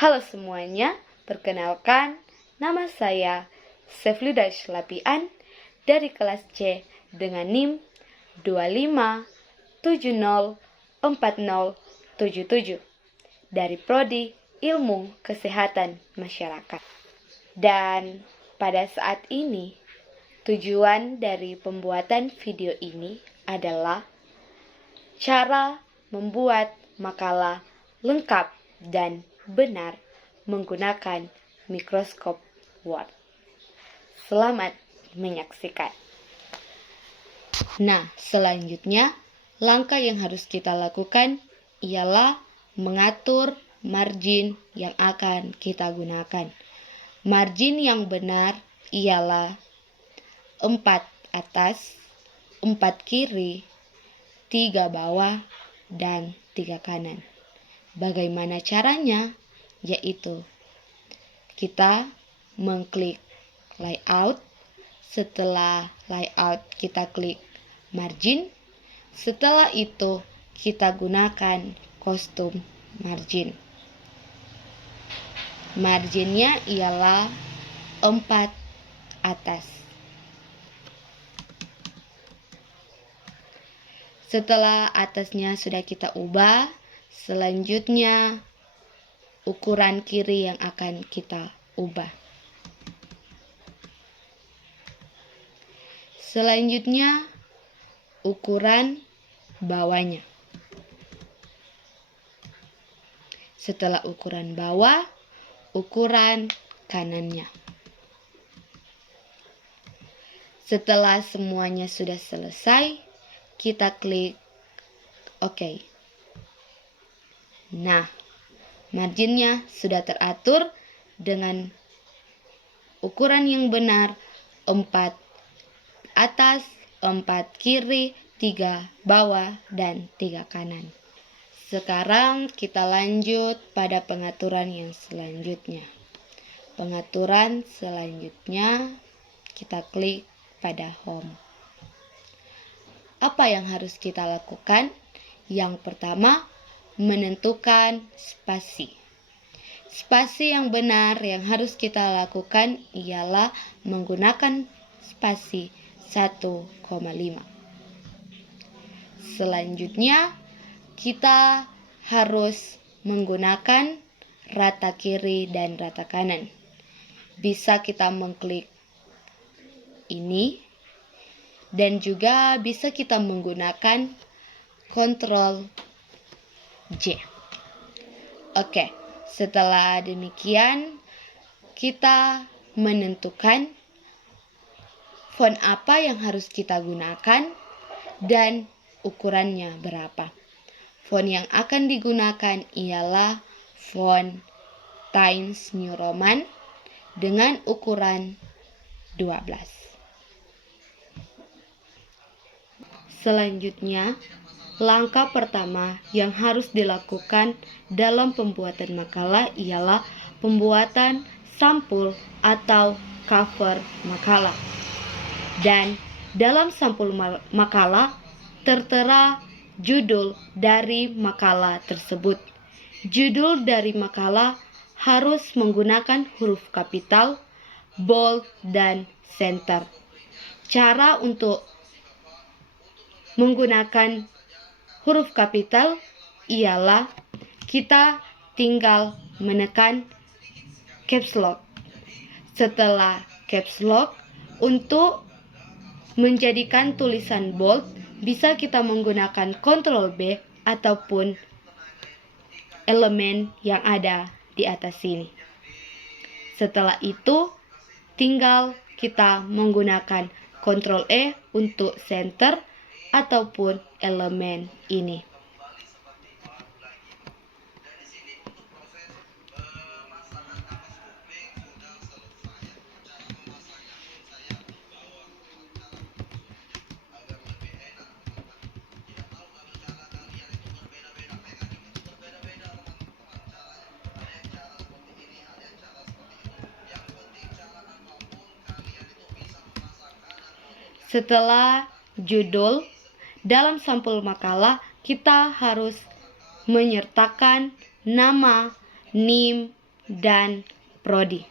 Halo semuanya, perkenalkan nama saya Sefluda Lapian dari kelas C dengan NIM 25704077 dari Prodi Ilmu Kesehatan Masyarakat. Dan pada saat ini, tujuan dari pembuatan video ini adalah cara membuat makalah lengkap dan benar menggunakan mikroskop Word. Selamat menyaksikan. Nah, selanjutnya langkah yang harus kita lakukan ialah mengatur margin yang akan kita gunakan. Margin yang benar ialah 4 atas, 4 kiri, 3 bawah, dan 3 kanan. Bagaimana caranya? Yaitu kita mengklik layout. Setelah layout kita klik margin. Setelah itu kita gunakan kostum margin. Marginnya ialah 4 atas. Setelah atasnya sudah kita ubah, selanjutnya ukuran kiri yang akan kita ubah. Selanjutnya ukuran bawahnya. Setelah ukuran bawah, ukuran kanannya. Setelah semuanya sudah selesai, kita klik OK. Nah, marginnya sudah teratur dengan ukuran yang benar 4 atas, 4 kiri, 3 bawah, dan 3 kanan. Sekarang kita lanjut pada pengaturan yang selanjutnya. Pengaturan selanjutnya kita klik pada home. Apa yang harus kita lakukan? Yang pertama, menentukan spasi. Spasi yang benar yang harus kita lakukan ialah menggunakan spasi 1,5. Selanjutnya, kita harus menggunakan rata kiri dan rata kanan. Bisa kita mengklik ini, dan juga bisa kita menggunakan Ctrl J. Oke, setelah demikian kita menentukan font apa yang harus kita gunakan dan ukurannya berapa. Font yang akan digunakan ialah font Times New Roman dengan ukuran 12. Selanjutnya, langkah pertama yang harus dilakukan dalam pembuatan makalah ialah pembuatan sampul atau cover makalah. Dan dalam sampul makalah tertera judul dari makalah tersebut. Judul dari makalah harus menggunakan huruf kapital, bold, dan center. Cara untuk menggunakan huruf kapital ialah kita tinggal menekan caps lock. Setelah caps lock, untuk menjadikan tulisan bold, bisa kita menggunakan Ctrl B ataupun elemen yang ada di atas sini. Setelah itu, tinggal kita menggunakan Ctrl E untuk center ataupun elemen ini. Setelah judul, dalam sampul makalah kita harus menyertakan nama, NIM, dan prodi.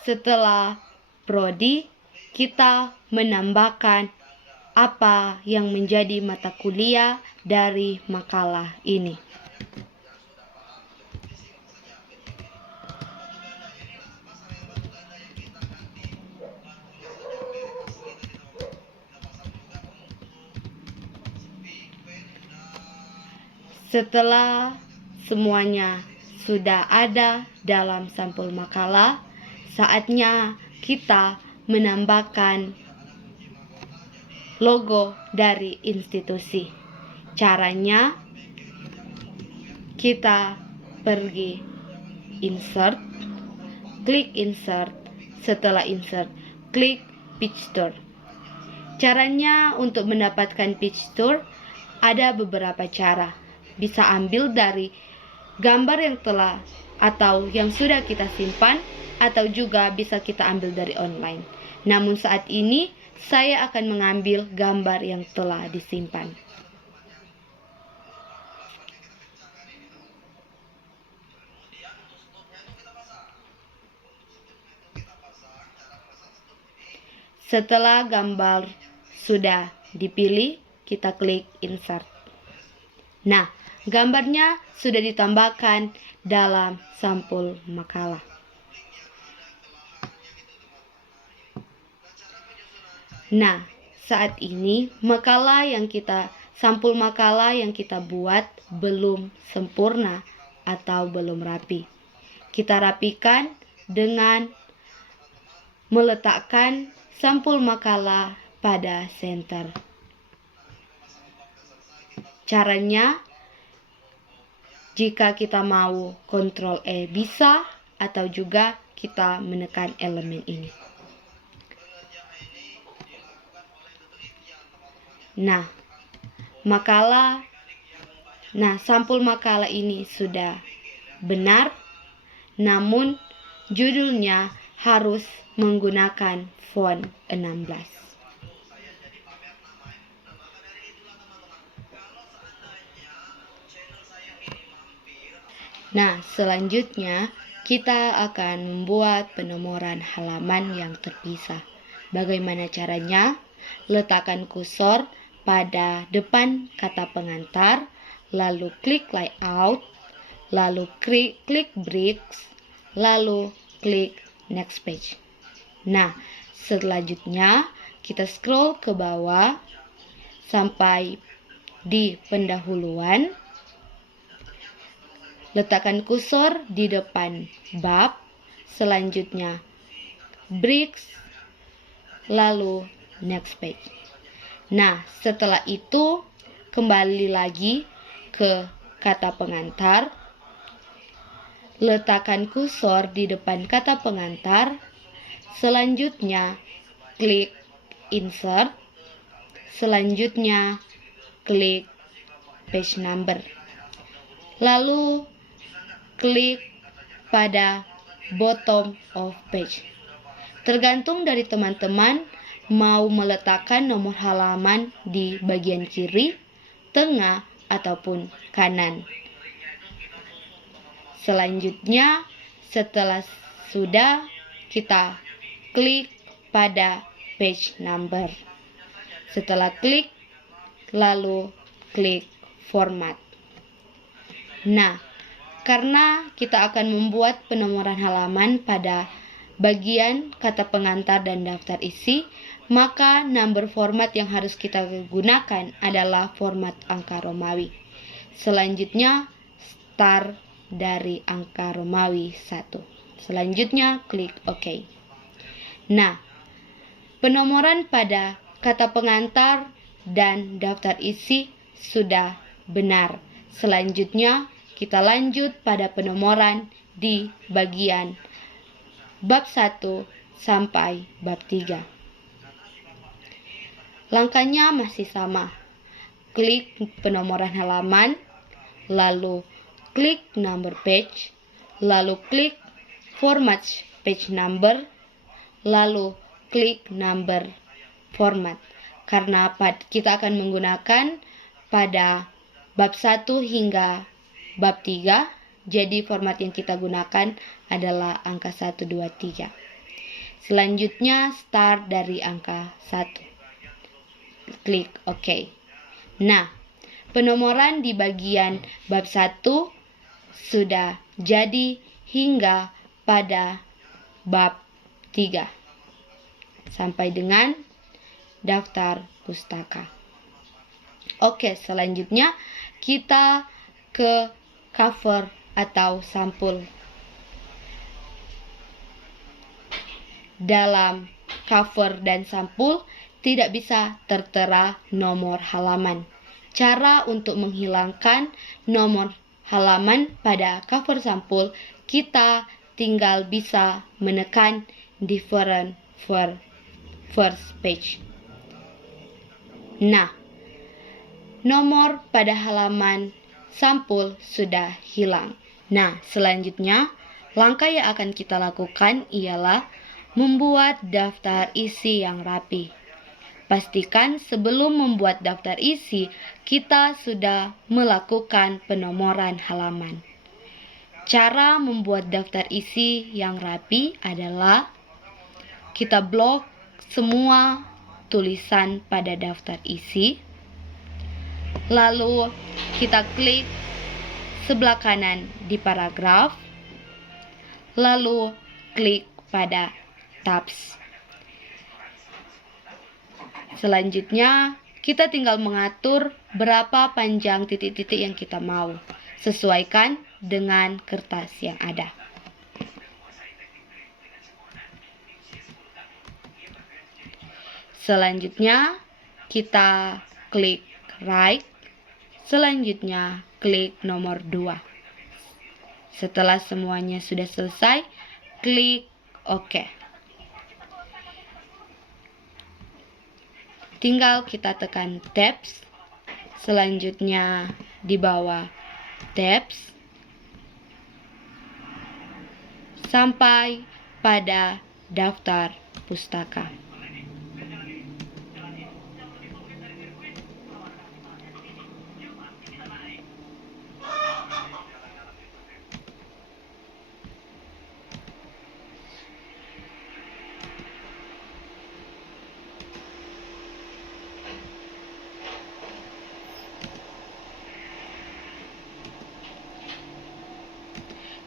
Setelah prodi, kita menambahkan apa yang menjadi mata kuliah dari makalah ini. Setelah semuanya sudah ada dalam sampul makalah, saatnya kita menambahkan logo dari institusi. Caranya, kita pergi insert, klik insert, setelah insert, klik picture. Caranya untuk mendapatkan picture ada beberapa cara. Bisa ambil dari gambar yang telah atau yang sudah kita simpan, atau juga bisa kita ambil dari online. Namun saat ini saya akan mengambil gambar yang telah disimpan. Setelah gambar sudah dipilih, kita klik insert. Nah, gambarnya sudah ditambahkan dalam sampul makalah. Nah, saat ini sampul makalah yang kita buat belum sempurna atau belum rapi. Kita rapikan dengan meletakkan sampul makalah pada center. Caranya, jika kita mau Ctrl E bisa, atau juga kita menekan elemen ini. Nah, sampul makalah ini sudah benar, namun judulnya harus menggunakan font 16. Nah, selanjutnya kita akan membuat penomoran halaman yang terpisah. Bagaimana caranya? Letakkan kursor pada depan kata pengantar, lalu klik layout, lalu klik bricks, lalu klik next page. Nah, selanjutnya kita scroll ke bawah sampai di pendahuluan. Letakkan kursor di depan bab, selanjutnya bricks, lalu next page. Nah, setelah itu kembali lagi ke kata pengantar. Letakkan kursor di depan kata pengantar. Selanjutnya klik insert. Selanjutnya klik page number. Lalu klik pada bottom of page. Tergantung dari teman-teman mau meletakkan nomor halaman di bagian kiri, tengah, ataupun kanan. Selanjutnya, setelah sudah, kita klik pada page number. Setelah klik, lalu klik format. Nah, karena kita akan membuat penomoran halaman pada bagian kata pengantar dan daftar isi, maka number format yang harus kita gunakan adalah format angka Romawi. Selanjutnya, start dari angka Romawi 1. Selanjutnya, klik OK. Nah, penomoran pada kata pengantar dan daftar isi sudah benar. Selanjutnya, kita lanjut pada penomoran di bagian bab 1 sampai bab 3. Langkahnya masih sama. Klik penomoran halaman, lalu klik number page, lalu klik format page number, lalu klik number format. Karena kita akan menggunakan pada bab 1 hingga bab 3, jadi format yang kita gunakan adalah angka 1, 2, 3. Selanjutnya start dari angka 1. Klik OK. Nah, penomoran di bagian bab 1 sudah jadi hingga pada bab 3 sampai dengan daftar pustaka. Oke, selanjutnya kita ke cover atau sampul. Dalam cover dan sampul tidak bisa tertera nomor halaman. Cara untuk menghilangkan nomor halaman pada cover sampul, kita tinggal bisa menekan different for first page. Nah, nomor pada halaman sampul sudah hilang. Nah, selanjutnya langkah yang akan kita lakukan ialah membuat daftar isi yang rapi. Pastikan sebelum membuat daftar isi, kita sudah melakukan penomoran halaman. Cara membuat daftar isi yang rapi adalah kita blok semua tulisan pada daftar isi, lalu kita klik sebelah kanan di paragraf, lalu klik pada tabs. Selanjutnya, kita tinggal mengatur berapa panjang titik-titik yang kita mau, sesuaikan dengan kertas yang ada. Selanjutnya, kita klik right. Selanjutnya, klik nomor 2. Setelah semuanya sudah selesai, klik OK. Tinggal kita tekan tabs. Selanjutnya di bawah tabs sampai pada daftar pustaka.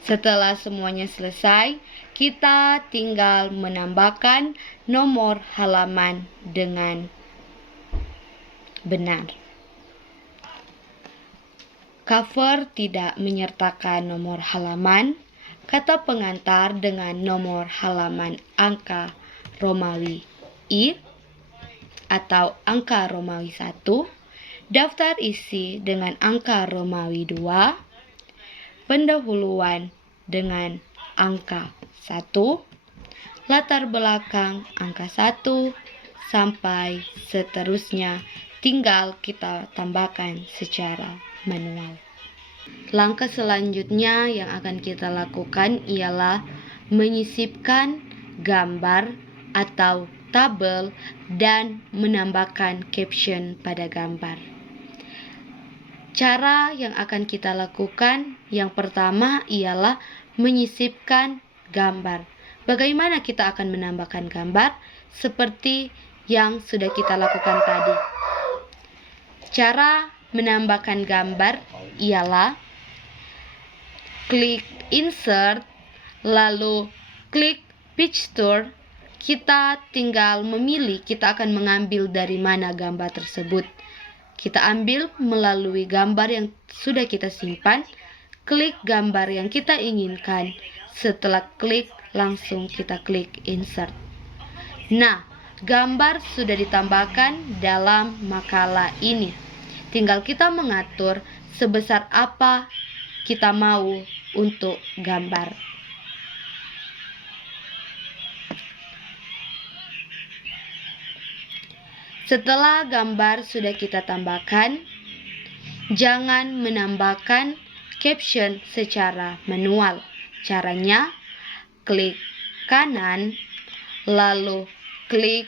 Setelah semuanya selesai, kita tinggal menambahkan nomor halaman dengan benar. Cover tidak menyertakan nomor halaman, kata pengantar dengan nomor halaman angka Romawi I atau angka Romawi 1, daftar isi dengan angka Romawi 2, pendahuluan dengan angka 1, latar belakang angka 1, sampai seterusnya tinggal kita tambahkan secara manual. Langkah selanjutnya yang akan kita lakukan ialah menyisipkan gambar atau tabel dan menambahkan caption pada gambar. Cara yang akan kita lakukan yang pertama ialah menyisipkan gambar. Bagaimana kita akan menambahkan gambar? Seperti yang sudah kita lakukan tadi. Cara menambahkan gambar ialah klik insert, lalu klik picture. Kita tinggal memilih kita akan mengambil dari mana gambar tersebut. Kita ambil melalui gambar yang sudah kita simpan, klik gambar yang kita inginkan. Setelah klik, langsung kita klik insert. Nah, gambar sudah ditambahkan dalam makalah ini. Tinggal kita mengatur sebesar apa kita mau untuk gambar. Setelah gambar sudah kita tambahkan, jangan menambahkan caption secara manual. Caranya, klik kanan, lalu klik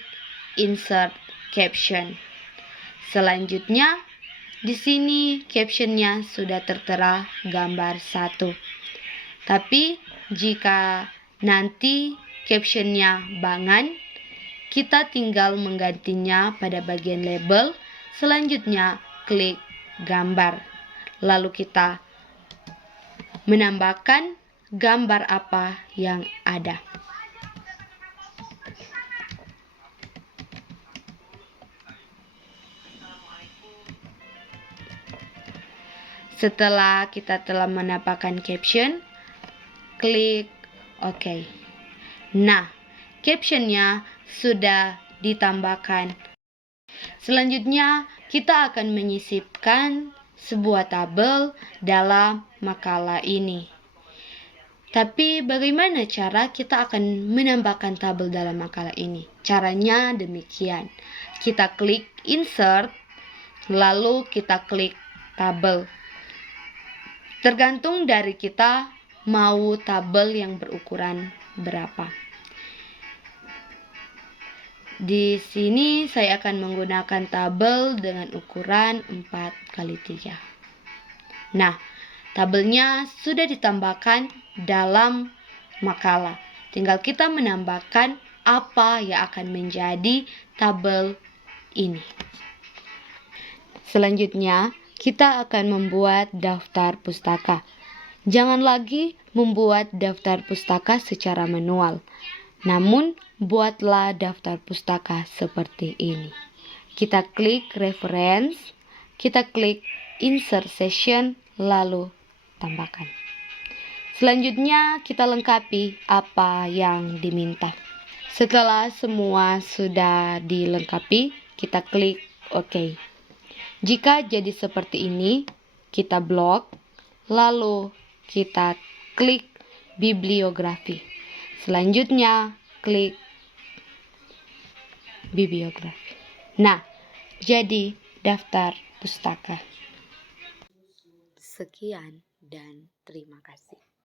insert caption. Selanjutnya, di sini captionnya sudah tertera gambar 1. Tapi jika nanti captionnya bangan, kita tinggal menggantinya pada bagian label. Selanjutnya klik gambar. Lalu kita menambahkan gambar apa yang ada. Setelah kita telah menambahkan caption, klik OK. Nah, captionnya sudah ditambahkan. Selanjutnya, kita akan menyisipkan sebuah tabel dalam makalah ini. Tapi bagaimana cara kita akan menambahkan tabel dalam makalah ini? Caranya demikian. Kita klik insert, lalu kita klik tabel. Tergantung dari kita mau tabel yang berukuran berapa. Di sini saya akan menggunakan tabel dengan ukuran 4x3. Nah, tabelnya sudah ditambahkan dalam makalah. Tinggal kita menambahkan apa yang akan menjadi tabel ini. Selanjutnya, kita akan membuat daftar pustaka. Jangan lagi membuat daftar pustaka secara manual. Namun, buatlah daftar pustaka seperti ini. Kita klik reference, kita klik insert session, lalu tambahkan. Selanjutnya, kita lengkapi apa yang diminta. Setelah semua sudah dilengkapi, kita klik OK. Jika jadi seperti ini, kita blok, lalu kita klik bibliografi. Selanjutnya, klik bibliografi. Nah, jadi daftar pustaka. Sekian dan terima kasih.